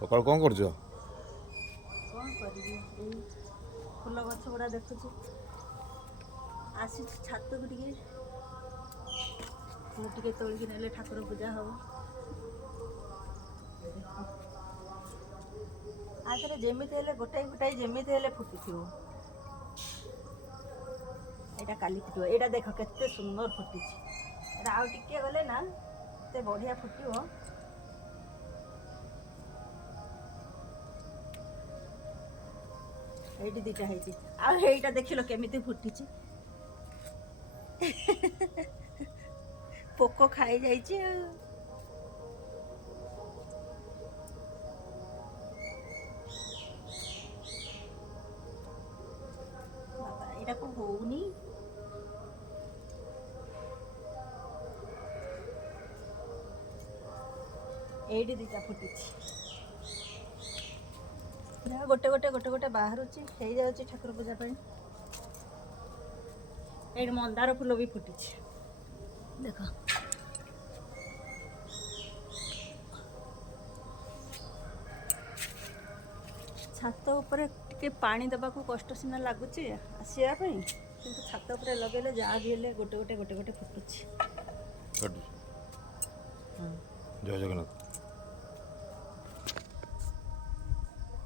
ସକାଳୁ କ'ଣ କରୁଛ? କ'ଣ କରିବି, ଏଇ ଫୁଲ ଗଛ ଗୁଡ଼ା ଦେଖୁଛି। ଆସିଛି ଛାତକୁ ଟିକେ, ଫୁଲ ଟିକେ ତୋଳିକି ନେଲେ ଠାକୁର ପୂଜା ହବ। ଆଗରେ ଯେମିତି ହେଲେ ଗୋଟାଏ ଗୋଟାଏ ଯେମିତି ହେଲେ ଫୁଟିଥିବ। ଏଇଟା କାଲି ଫୁଟିବ। ଏଇଟା ଦେଖ କେତେ ସୁନ୍ଦର ଫୁଟିଛି। ଏଇଟା ଆଉ ଟିକେ ଗଲେ ନା ଏତେ ବଢ଼ିଆ ଫୁଟିବ। ଏଇଠି ଦୁଇଟା ହେଇଛି, ଆଉ ଏଇଟା ଦେଖିଲ କେମିତି ଫୁଟିଛି। ପୋକ ଖାଇଯାଇଛି ଆଉ। ବାବା ଏଇଟାକୁ ହଉନି। ଏଇଠି ଦୁଇଟା ଫୁଟିଛି। ଗୋଟେ ଗୋଟେ ଗୋଟେ ଗୋଟେ ବାହାରୁଛି, ହେଇଯାଉଛି ଠାକୁର ପୂଜା ପାଇଁ। ଏଇଠି ମନ୍ଦାର ଫୁଲ ବି ଫୁଟିଛି ଦେଖ। ଛାତ ଉପରେ ଟିକେ ପାଣି ଦେବାକୁ କଷ୍ଟ ସିନା ଲାଗୁଛି ଆସିବା ପାଇଁ, କିନ୍ତୁ ଛାତ ଉପରେ ଲଗେଇଲେ ଯାହା ବି ହେଲେ ଗୋଟେ ଗୋଟେ ଗୋଟେ ଗୋଟେ ଫୁଟୁଛି। ଜୟ ଜଗନ୍ନାଥ।